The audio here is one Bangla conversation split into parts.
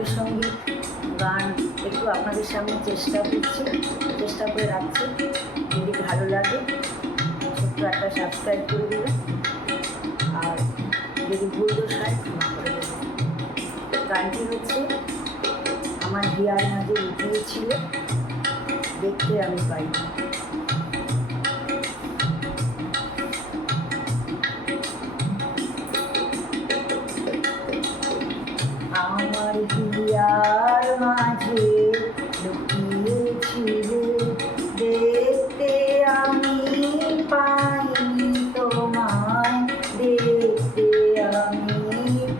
রবীন্দ্রসঙ্গীত গান একটু আপনাদের সামনে চেষ্টা করে রাখছি। যদি ভালো লাগে ছোট্ট একটা সাবস্ক্রাইব করে দেবেন, আর যদি ভুল দোষ হয় ক্ষমা করে দেবেন। গানটি হচ্ছে আমার হিয়ার মাঝে উঠিয়েছিল দেখতে আমি পাইনি। আমার হিয়ার মাঝে লুকিয়েছিলে দেখতে আমি পাইনি তোমায়, দেখতে আমি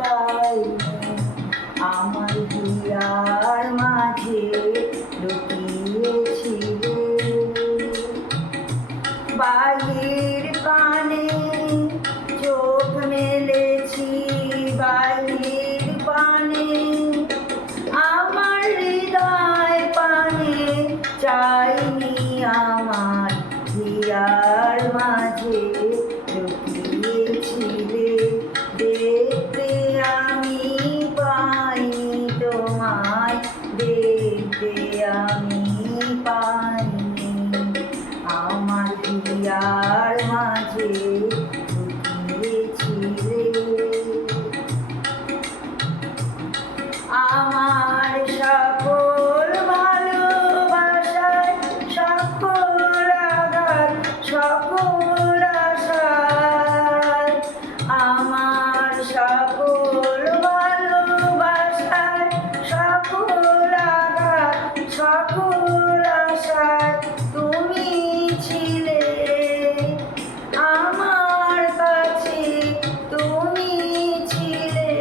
পাইনি। আমার হিয়ার মাঝে লুকিয়েছিলে বাহির পানে চোখ মেলেছি, বাহির পানে আমার হৃদয় পানে চাইনি। আমার হিয়ার মাঝে লুকিয়েছিলে দেখতে আমি পাইনি তোমায়, দেখতে আমি পাইনি। আমার হিয়ার মাঝে লুকিয়েছিলে আমার সকল ভালোবাসায়, সকল আঘাত, সকল আশায়। আমার সকল ভালোবাসায়, সকল আঘাত, সকল আশায় তুমি ছিলে আমার কাছে, তুমি ছিলে।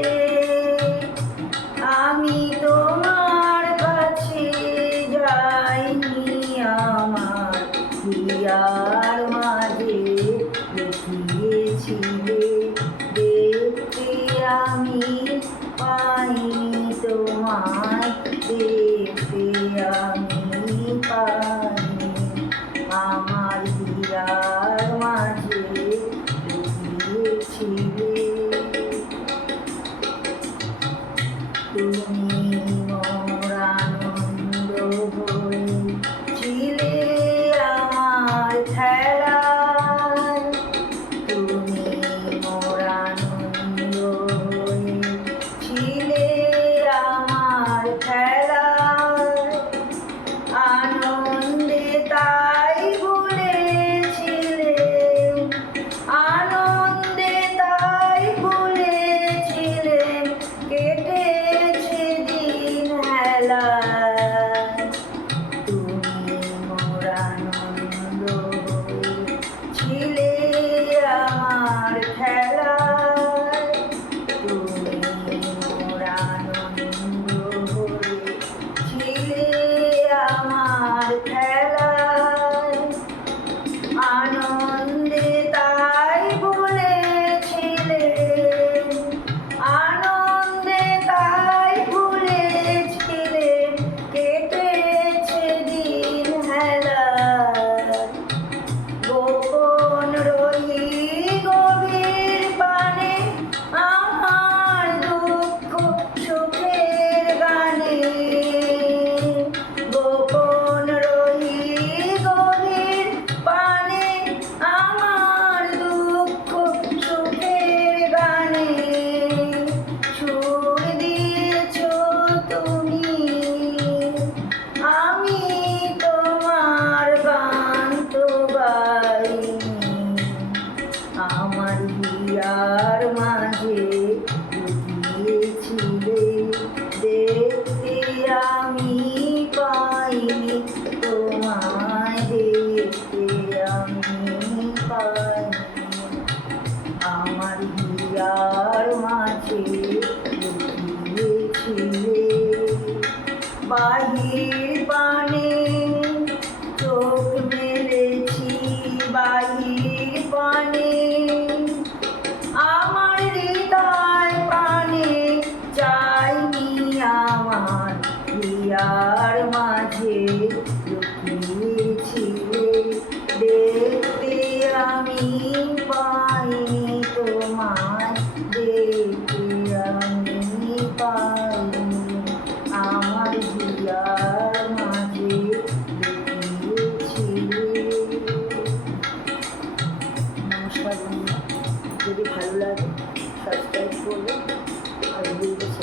আমি তোমার কাছে যাইনি, আমার হিয়ার মাঝে লুকিয়েছিলে দেখতে আমি পাইনি তোমায়, দেখতে আমি পাইনি। আমার হিয়ার মাঝে লুকিয়েছিলে তুমি মোর আনন্দ হয়েছিলে আমার খেলায়, তুমি মোর আনন্দ হয়েছিলে আমার খেলায়। আনন্দে তাই বলেছিলে, আনন্দে তাই বলেছিলে কেটেছে দিন হেলায়। তুমি মোর আনন্দ হয়েছিলে আমার খেলায়, তুমি মোর আনন্দ হয়েছিলে আমার খেলায়। আনন্দে তাই বলেছিলে, আনন্দে তাই বলেছিলে কেটেছে দিন হেলায়। গোপন রহি গভীর পানে আমার দুঃখ সুখের গানে, গোপন রহি গভীর পানে আমার দুঃখ সুখের গানে। সুর দিয়েছ তুমি, আমি তোমার গান তো গাইনি। আমার হিয়ার মাঝে লুকিয়েছিলে দেখতে আমি পাইনি তোমায়, দেখতে আমি পাইনি। আমার হিয়ার মাঝে লুকিয়েছিলে বাহির পানে চোখ মেলেছি, বাহির পানে আমার হৃদয় পানে চাইনি। আমার হিয়ার মাঝে লুকিয়েছিলে দেখতে আমি পাইনি তোমায়, দেখতে আমি পাইনি। যার মাঝে লুকিয়েছিলে। নমস্কার বন্ধুরা, যদি ভালো লাগে সাবস্ক্রাইব করবে আর ভিডিওটি